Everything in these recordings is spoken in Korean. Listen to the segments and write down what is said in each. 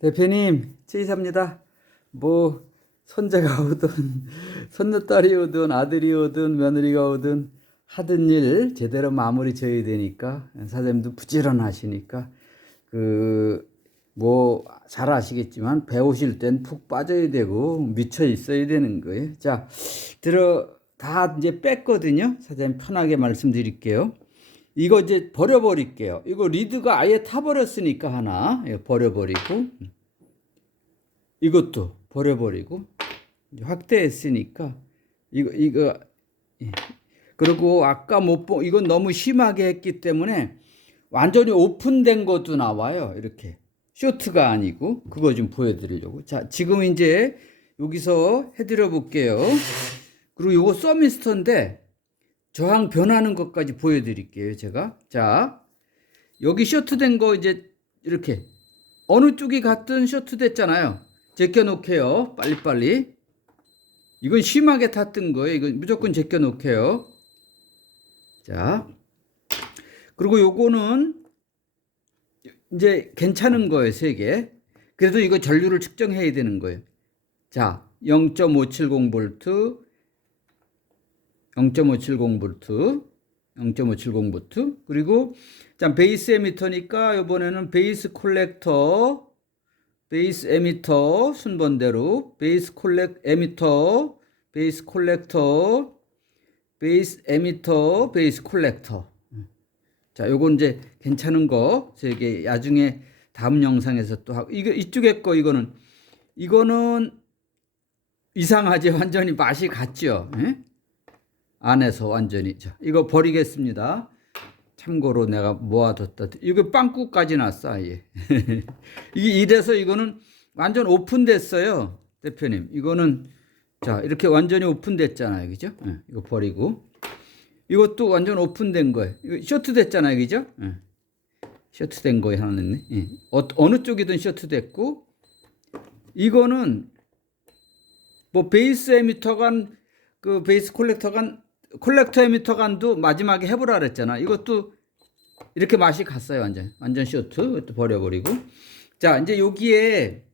대표님, 최이사입니다. 뭐, 손자가 오든, 손녀딸이 오든, 아들이 오든, 며느리가 오든, 하던 일 제대로 마무리 져야 되니까, 사장님도 부지런하시니까, 그, 뭐, 잘 아시겠지만, 배우실 땐 푹 빠져야 되고, 미쳐 있어야 되는 거예요. 자, 들어, 다 이제 뺐거든요. 사장님 편하게 말씀드릴게요. 이거 이제 버려버릴게요. 이거 리드가 아예 타버렸으니까 하나 예, 버려버리고 이것도 버려버리고 확대했으니까 이거 이거 예. 그리고 아까 못 본 이건 너무 심하게 했기 때문에 완전히 오픈된 것도 나와요. 이렇게 쇼트가 아니고 그거 좀 보여드리려고. 자 지금 이제 여기서 해드려 볼게요. 그리고 요거 서미스터인데 저항 변하는 것까지 보여드릴게요. 제가 자 여기 쇼트된 거 이제 이렇게 어느 쪽이 같든 쇼트 됐잖아요. 제껴놓게요. 빨리빨리. 이건 심하게 탔던 거예요. 이건 무조건 제껴놓게요. 자 그리고 요거는 이제 괜찮은 거예요. 세 개. 그래도 이거 전류를 측정해야 되는 거예요. 자 0.570V 0.570V 0.570V 그리고 자 베이스 에미터니까 이번에는 베이스 콜렉터 베이스 에미터 순번대로 베이스 콜렉 에미터 베이스 콜렉터 베이스 에미터 베이스 콜렉터. 자 요건 이제 괜찮은 거. 저게 나중에 다음 영상에서 또 하고. 이거 이쪽에 거 이거는 이거는 이상하지. 완전히 맛이 같죠? 예? 안에서 완전히 자 이거 버리겠습니다. 참고로 내가 모아뒀다. 이거 빵꾸까지 났어 아예. 이게 이래서 이거는 완전 오픈됐어요, 대표님. 이거는 자 이렇게 완전히 오픈됐잖아요, 그죠? 예, 이거 버리고 이것도 완전 오픈된 거예요. 이거 쇼트 됐잖아요, 그죠? 예. 쇼트 된 거에 하나 냈네. 예. 어, 어느 쪽이든 쇼트 됐고 이거는 뭐 베이스 에미터 간 그 베이스 콜렉터 간 콜렉터 에미터 간도 마지막에 해보라 그랬잖아. 이것도 이렇게 맛이 갔어요. 완전 완전 쇼트. 이것도 버려버리고. 자 이제 여기에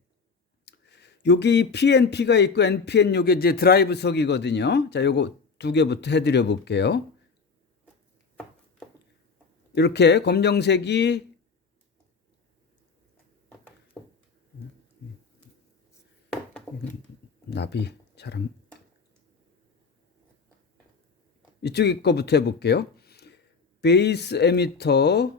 여기 PNP가 있고 NPN 요게 이제 드라이브석이거든요. 자 요거 두 개부터 해드려 볼게요. 이렇게 검정색이 나비 잘안 이쪽 거부터 해볼게요. 베이스 에미터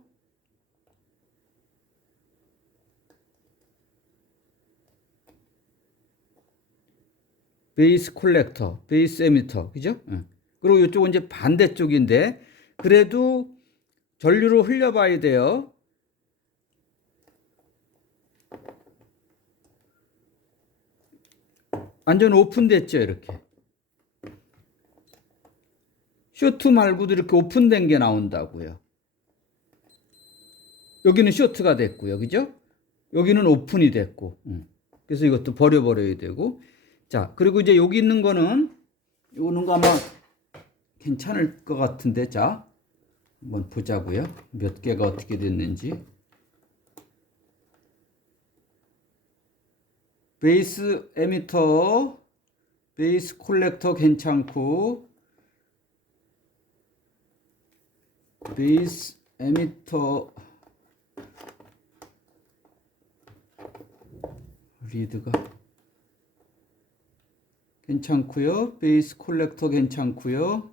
베이스 콜렉터, 베이스 에미터, 그죠? 예. 그리고 이쪽은 이제 반대쪽인데 그래도 전류를 흘려봐야 돼요. 완전 오픈됐죠, 이렇게. 쇼트 말고도 이렇게 오픈된 게 나온다고요. 여기는 쇼트가 됐고요. 그죠? 여기는 오픈이 됐고. 음. 그래서 이것도 버려버려야 되고. 자, 그리고 이제 여기 있는 거는, 요는 거 아마 괜찮을 것 같은데, 자. 한번 보자고요. 몇 개가 어떻게 됐는지. 베이스 에미터, 베이스 콜렉터 괜찮고, 베이스 에미터 리드가 괜찮고요. 베이스 콜렉터 괜찮고요.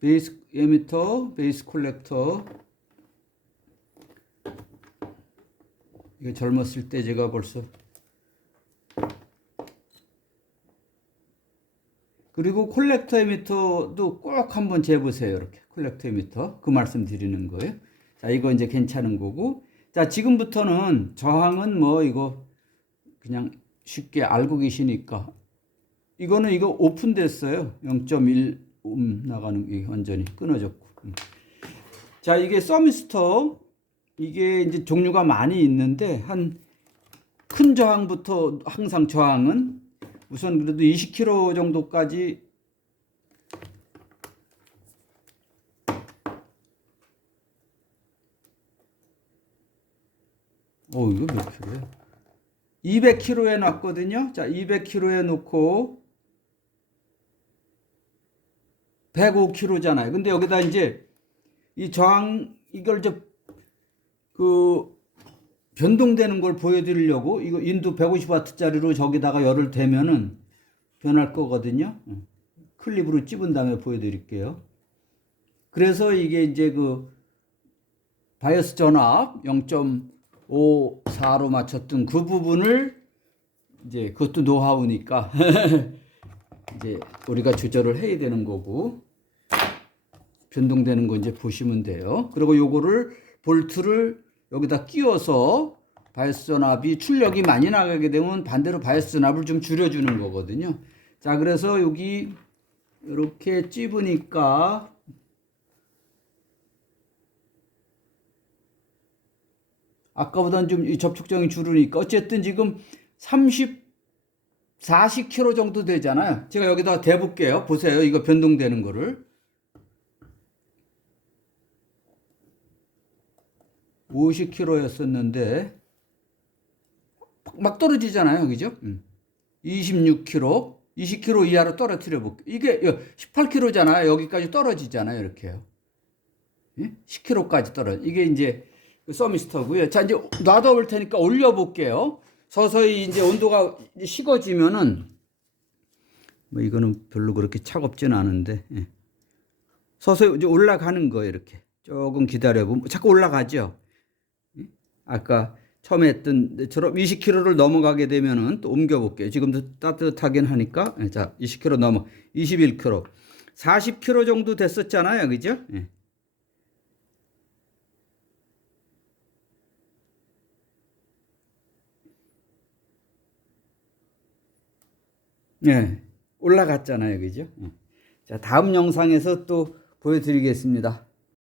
베이스 에미터, 베이스 콜렉터 이거 젊었을 때 제가 벌써 그리고 콜렉터 에미터도 꼭 한번 재보세요. 이렇게 콜렉터 에미터 그 말씀 드리는 거예요. 자 이거 이제 괜찮은 거고 자 지금부터는 저항은 뭐 이거 그냥 쉽게 알고 계시니까 이거는 이거 오픈됐어요. 0.1 음, 나가는 게 완전히 끊어졌고. 음. 자 이게 서미스터 이게 이제 종류가 많이 있는데 한 큰 저항부터 항상 저항은 우선 그래도 20kg 정도까지 어 이거 몇 킬로야? 200kg에 놨거든요. 자, 200kg에 놓고 105kg잖아요. 근데 여기다 이제 이 저항 이걸 저그 변동되는 걸 보여드리려고 이거 인도 150와트짜리로 저기다가 열을 대면은 변할 거거든요. 응. 클립으로 찝은 다음에 보여드릴게요. 그래서 이게 이제 그 바이어스 전압 0.54로 맞췄던 그 부분을 이제 그것도 노하우니까 이제 우리가 조절을 해야 되는 거고 변동되는 거 이제 보시면 돼요. 그리고 요거를 볼트를 여기다 끼워서 바이어스 전압이 출력이 많이 나가게 되면 반대로 바이어스 전압을 좀 줄여주는 거거든요. 자, 그래서 여기 이렇게 찝으니까 아까보다는 좀이 접촉점이 줄으니까 어쨌든 지금 30 40km 정도 되잖아요. 제가 여기다 대볼게요. 보세요. 이거 변동되는 거를. 50km였었는데 막 떨어지잖아요. 그죠? 음. 26km, 20km 이하로 떨어뜨려 볼게요. 이게 18km잖아요. 여기까지 떨어지잖아요. 이렇게요. 예? 10km까지 떨어져. 이게 이제 그 서미스터고요. 자, 이제 놔둬 볼 테니까 올려 볼게요. 서서히 이제 온도가 식어지면은 뭐 이거는 별로 그렇게 차갑지는 않은데 예. 서서히 이제 올라가는 거예요. 이렇게 조금 기다려 보면 자꾸 올라가죠. 예? 아까 처음에 했던 데처럼 20km를 넘어가게 되면은 또 옮겨 볼게요. 지금도 따뜻하긴 하니까 예, 자 20km 넘어 21km 40km 정도 됐었잖아요. 그죠? 예. 네, 올라갔잖아요. 그죠? 자, 다음 영상에서 또 보여드리겠습니다.